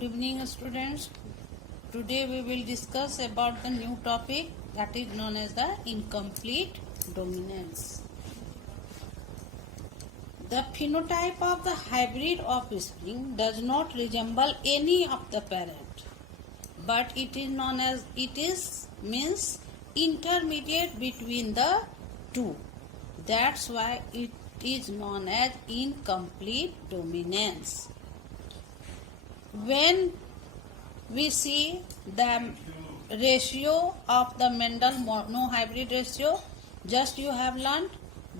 Good evening, students. Today we will discuss about the new topic that is known as the incomplete dominance. The phenotype of the hybrid offspring does not resemble any of the parent, but it means intermediate between the two. That's why it is known as incomplete dominance. When we see the ratio of the Mendel monohybrid ratio, just you have learned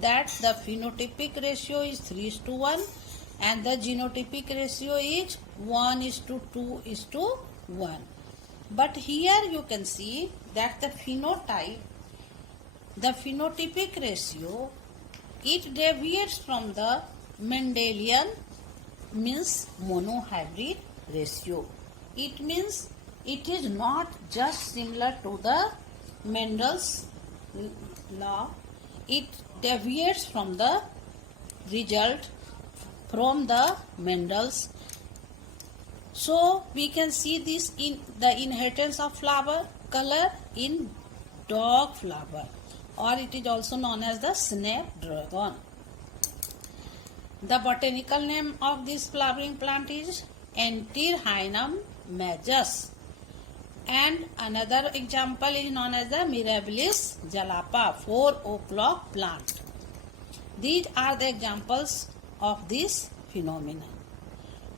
that the phenotypic ratio is 3:1 and the genotypic ratio is 1:2:1. But here you can see that the phenotypic ratio, it deviates from the Mendelian means monohybrid ratio. It means it is not just similar to the Mendel's law. It deviates from the result from the Mendel's. So we can see this in the inheritance of flower color in dog flower, or it is also known as the snapdragon. The botanical name of this flowering plant is Antirrhinum majus, and another example is known as the Mirabilis jalapa, 4 o'clock plant. These are the examples of this phenomenon.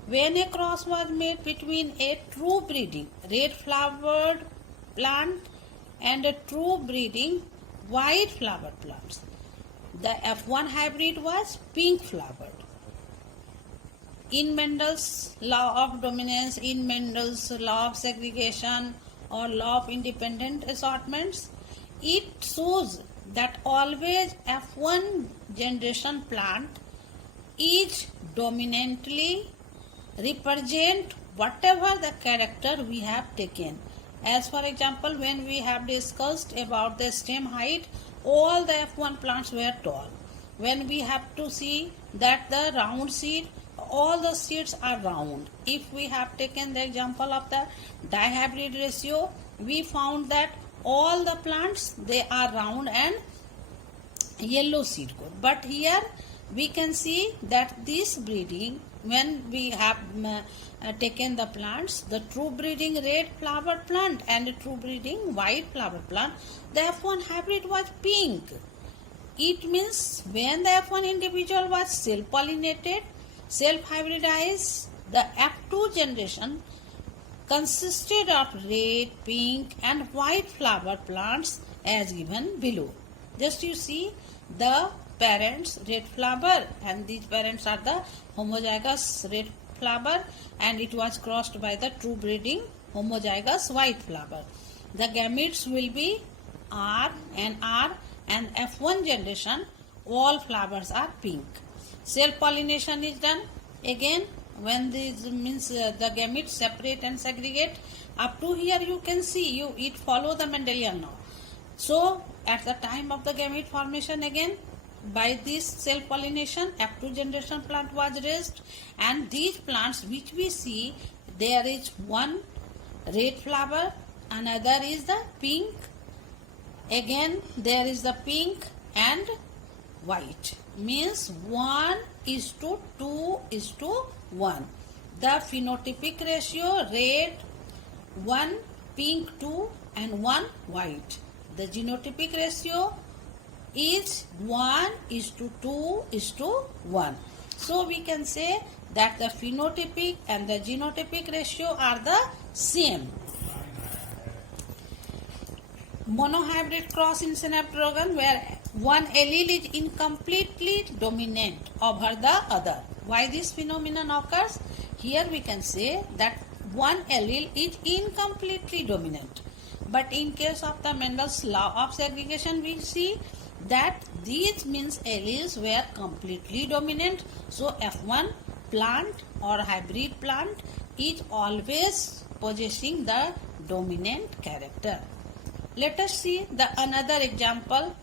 When a cross was made between a true breeding red flowered plant and a true breeding white flowered plants, the F1 hybrid was pink flowered. In Mendel's law of dominance, in Mendel's law of segregation or law of independent assortments, it shows that always F1 generation plant is dominantly represent whatever the character we have taken. As for example, when we have discussed about the stem height, all the F1 plants were tall. When we have to see that the round seed, all the seeds are round. If we have taken the example of the dihybrid ratio, we found that all the plants, they are round and yellow seed coat. But here we can see that this breeding, when we have taken the plants, the true breeding red flowered plant and the true breeding white flowered plant, the F1 hybrid was pink. It means when the F1 individual was self-pollinated, self-hybridized, the F2 generation consisted of red, pink and white flower plants as given below. Just you see the parents red flower, and these parents are the homozygous red flower, and it was crossed by the true breeding homozygous white flower. The gametes will be R and R, and F1 generation all flowers are pink. Self-pollination is done again when this means the gametes separate and segregate. Up to here you can see it follow the Mendelian law. So at the time of the gamete formation, again by this self-pollination, F2 generation plant was raised, and these plants which we see, there is one red flower, another is the pink, again there is the pink and white, means 1:2:1. The phenotypic ratio red 1, pink 2 and 1 white. The genotypic ratio is 1:2:1. So we can say that the phenotypic and the genotypic ratio are the same. Monohybrid cross in snapdragon, where one allele is incompletely dominant over the other. Why this phenomenon occurs? Here we can say that one allele is incompletely dominant. But in case of the Mendel's law of segregation, we see that these means alleles were completely dominant. So F1 plant or hybrid plant is always possessing the dominant character. Let us see the another example.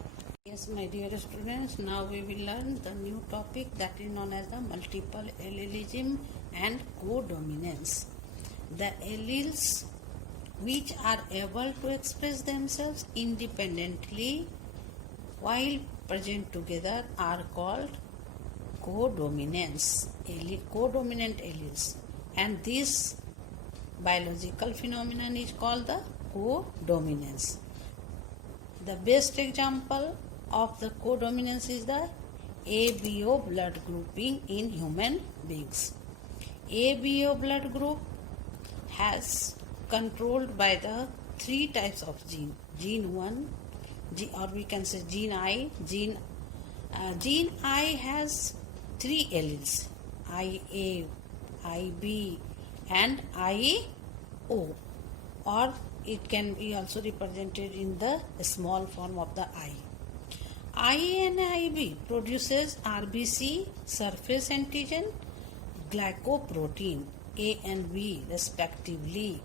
Yes, my dear students, now we will learn the new topic that is known as the multiple allelism and codominance. The alleles which are able to express themselves independently while present together are called codominant alleles, and this biological phenomenon is called the codominance. The best example of the codominance is the ABO blood grouping in human beings. ABO blood group has controlled by the three types of gene. Gene 1, or we can say gene I. Gene I has three alleles, IA, IB and IO, or it can be also represented in the small form of the I. IA and IB produces RBC, surface antigen, glycoprotein A and B respectively,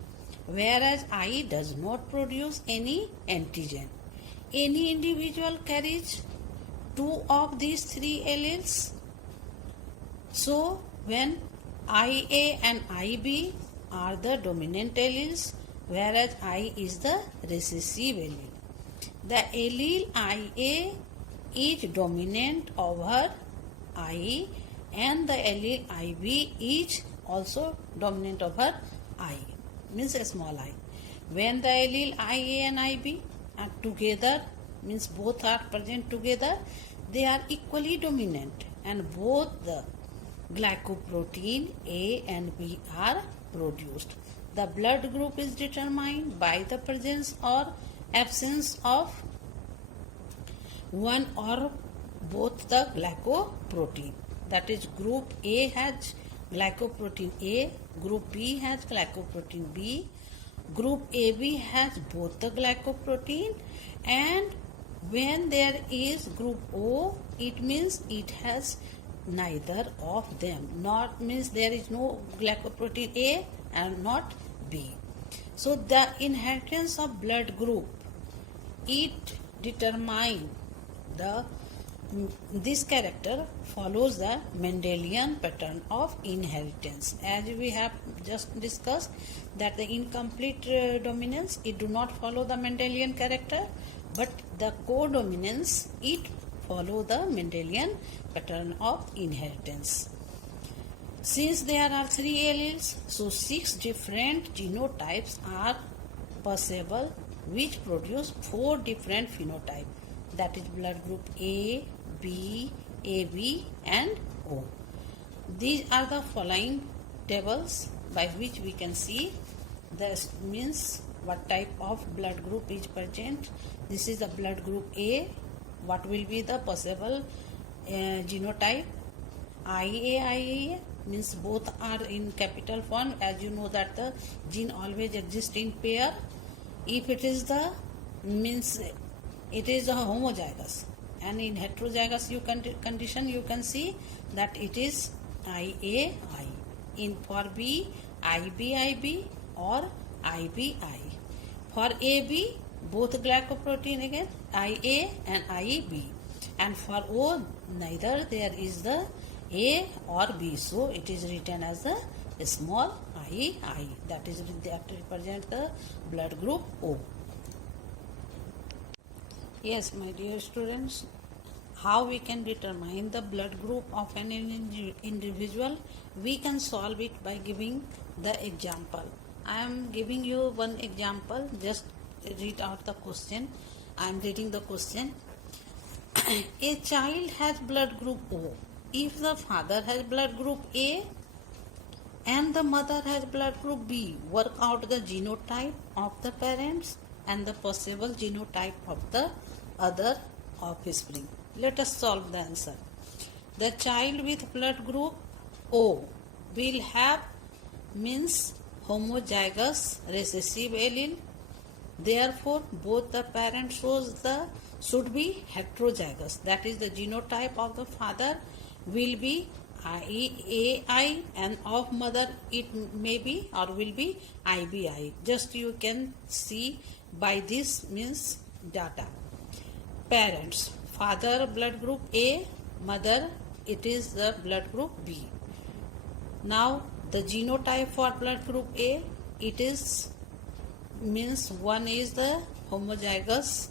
whereas I does not produce any antigen. Any individual carries two of these three alleles. So when IA and IB are the dominant alleles, whereas I is the recessive allele. The allele IA is dominant over I, and the allele IB is also dominant over I, means a small I. When the allele IA and IB are together, means both are present together, they are equally dominant, and both the glycoprotein A and B are produced. The blood group is determined by the presence or absence of one or both the glycoprotein. That is, group A has glycoprotein A, group B has glycoprotein B, group AB has both the glycoprotein, and when there is group O, it means it has neither of them. Not means there is no glycoprotein A and not B. So the inheritance of blood group, it determines this character follows the Mendelian pattern of inheritance. As we have just discussed, that the incomplete dominance, it do not follow the Mendelian character, but the codominance, it follow the Mendelian pattern of inheritance. Since there are three alleles, so 6 different genotypes are possible, which produce 4 different phenotypes. That is blood group A, B, AB and O. These are the following tables by which we can see this means what type of blood group is present. This is the blood group A. What will be the possible genotype? IA means both are in capital form. As you know that the gene always exists in pair. If it is the means it is a homozygous, and in heterozygous condition you can see that it is IAI. In for B, IBIB or IBI. For AB, both glycoprotein again IA and IB, and for O neither there is the A or B, so it is written as a small I. That represents the blood group O. Yes, my dear students, how we can determine the blood group of an individual? We can solve it by giving the example. I am giving you one example. Just read out the question. I am reading the question. A child has blood group O. If the father has blood group A and the mother has blood group B, work out the genotype of the parents and the possible genotype of the other offspring. Let us solve the answer. The child with blood group O will have means homozygous recessive allele. Therefore, both the parents should be heterozygous. That is, the genotype of the father will be IAI and of mother it may be or will be IBI. Just you can see by this means data. Parents, father blood group A, mother it is the blood group B. Now the genotype for blood group A, it is means one is the homozygous,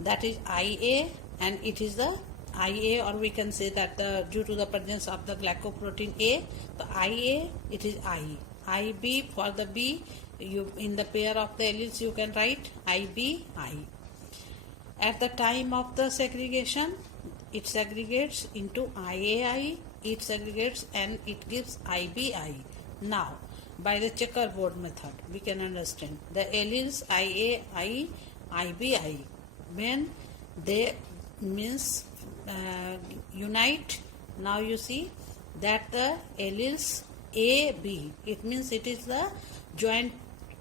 that is IA, and it is the IA, or we can say that due to the presence of the glycoprotein A, the IA, it is I. IB for the B, you in the pair of the alleles you can write IB, I. At the time of the segregation, it segregates into IAI, it segregates and it gives IBI. Now, by the checkerboard method, we can understand the alleles IAI, IBI, when they means unite. Now you see that the alleles AB, it means it is the joined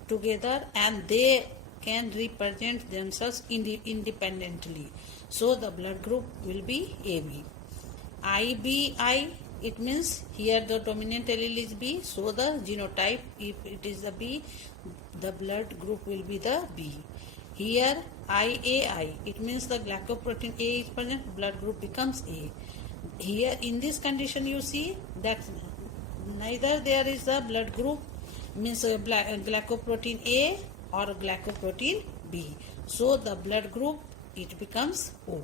together and they can represent themselves independently. So the blood group will be AB. IBI, it means here the dominant allele is B, so the genotype, if it is the B, the blood group will be the B. Here IAI, it means the glycoprotein A is present, blood group becomes A. Here in this condition you see that neither there is a blood group means glycoprotein A or glycoprotein B. So the blood group, it becomes O.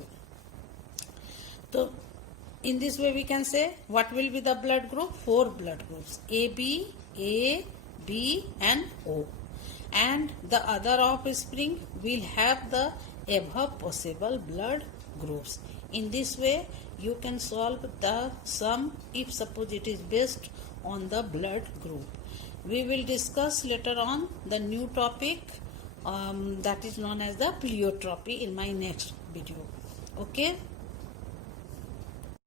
So in this way we can say what will be the blood group? 4 blood groups, AB, A, B and O. And the other offspring will have the above possible blood groups. In this way you can solve the sum if suppose it is based on the blood group. We will discuss later on the new topic that is known as the pleiotropy in my next video. Okay.